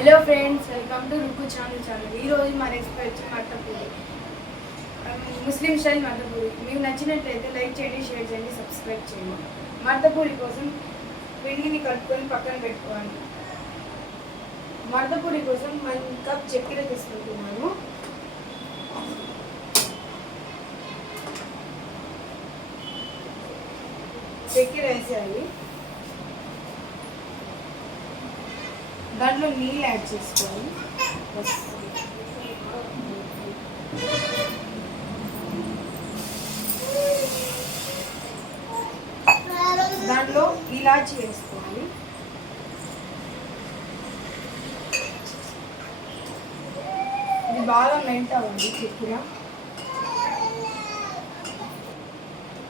Hello friends, welcome to Rukku channel. ఈరోజు మా recipe వచ్చి మట్టపూరి, ముస్లిం స్టైల్ మట్టపూరి. మీకు నచ్చినట్లయితే లైక్ చేయండి, షేర్ చేయండి, సబ్స్క్రైబ్ చేయండి. మట్టపూరి కోసం పిండిని కట్టుకొని పక్కన పెట్టుకోవాలి. మట్టపూరి కోసం 1 కప్ చక్కెర తీసుకుంటున్నాను. చక్కెర వేసేయాలి. దాంట్లో నీళ్ళు యాడ్ చేసుకోవాలి. దాంట్లో ఇలాచి వేసుకోవాలి. ఇది బాగా మెల్ట్ అవ్వాలి.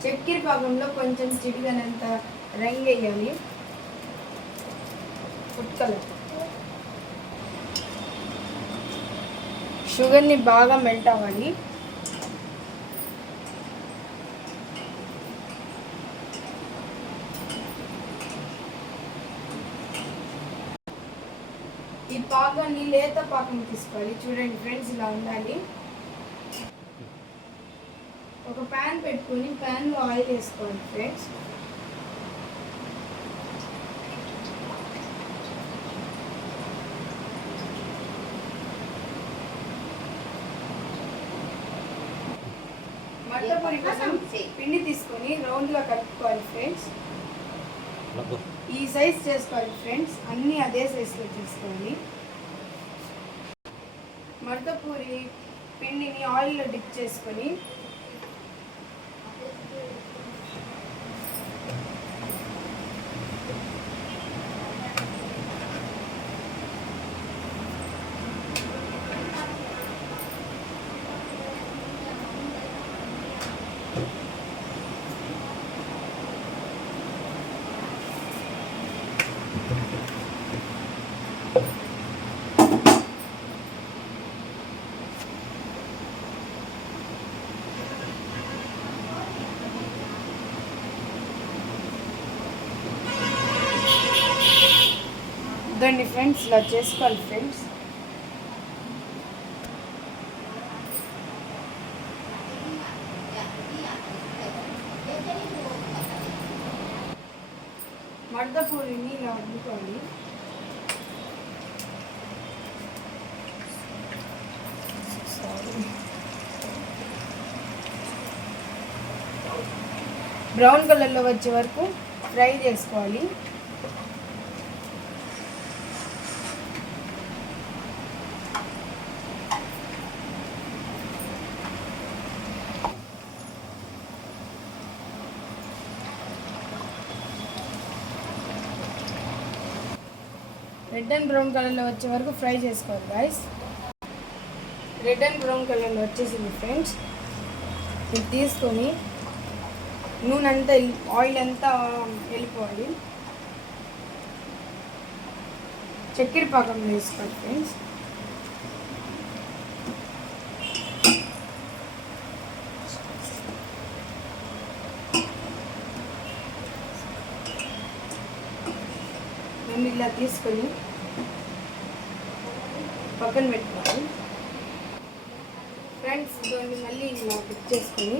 చక్కెర పాకంలో కొంచెం చిటికనంత రంగు వేయాలి, ఫుడ్ కలర్. షుగర్ని బాగా మెల్ట్ అవ్వాలి. ఈ పాకాన్ని లేత పాకం తీసుకోవాలి. చూడండి ఫ్రెండ్స్, ఇలా ఉండాలి. ఒక ప్యాన్ పెట్టుకొని ప్యాన్లో ఆయిల్ వేసుకోవాలి ఫ్రెండ్స్. మట్టపూరి కోసం పిండి తీసుకొని రౌండ్గా కలుపుకోవాలి ఫ్రెండ్స్. ఈ సైజ్ చేసుకోవాలి ఫ్రెండ్స్, అన్నీ అదే సైజులో చేసుకోవాలి. మట్టపూరి పిండిని ఆయిల్లో డిప్ చేసుకొని దాన్ని ఫ్రెండ్స్ ఇలా చేసుకోవాలి ఫ్రెండ్స్. మట్టపూరిని ఇలా వండుకోవాలి. బ్రౌన్ కలర్లో వచ్చే వరకు ఫ్రై చేసుకోవాలి. రెడ్ అండ్ బ్రౌన్ కలర్లో వచ్చే వరకు ఫ్రై చేసుకోవాలి గైస్. రెడ్ అండ్ బ్రౌన్ కలర్లో వచ్చేసింది ఫ్రెండ్స్. ఇది తీసుకొని నూనె అంతా ఆయిల్ అంతా వెళ్ళిపోవాలి. చక్కెర పాకం వేసుకోవాలి ఫ్రెండ్స్. ఇలా తీసుకొని పక్కన పెట్టుకోవాలి ఫ్రెండ్స్. దాన్ని మళ్ళీ ఇలా కుక్ చేసుకొని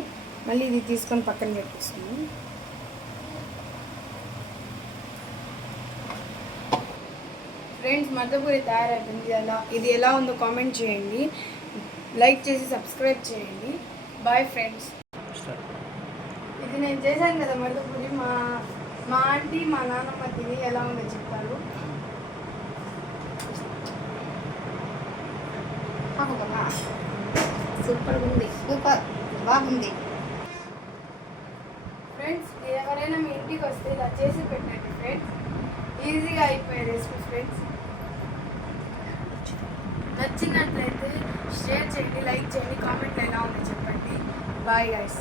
మళ్ళీ ఇది తీసుకొని పక్కన పెట్టేస్తాము. ఫ్రెండ్స్, మట్టపూరి తయారైపోయింది. ఇది ఎలా ఉందో కామెంట్ చేయండి, లైక్ చేసి సబ్స్క్రైబ్ చేయండి. Bye friends. ఇది నేను చేశాను కదా మట్టపూరి, మా ఆంటీ మా నాన్నమ్మ తిని ఎలా ఉందో చెప్తారు. సూపర్ ఉంది, సూపర్ బాగుంది ఫ్రెండ్స్. ఎవరైనా మీ ఇంటికి వస్తే ఇలా చేసి పెట్టండి ఫ్రెండ్స్. ఈజీగా అయిపోయే రెసిపీ ఫ్రెండ్స్. నచ్చినట్లయితే షేర్ చేయండి, లైక్ చేయండి, కామెంట్లో ఎలా ఉందో చెప్పండి. Bye guys.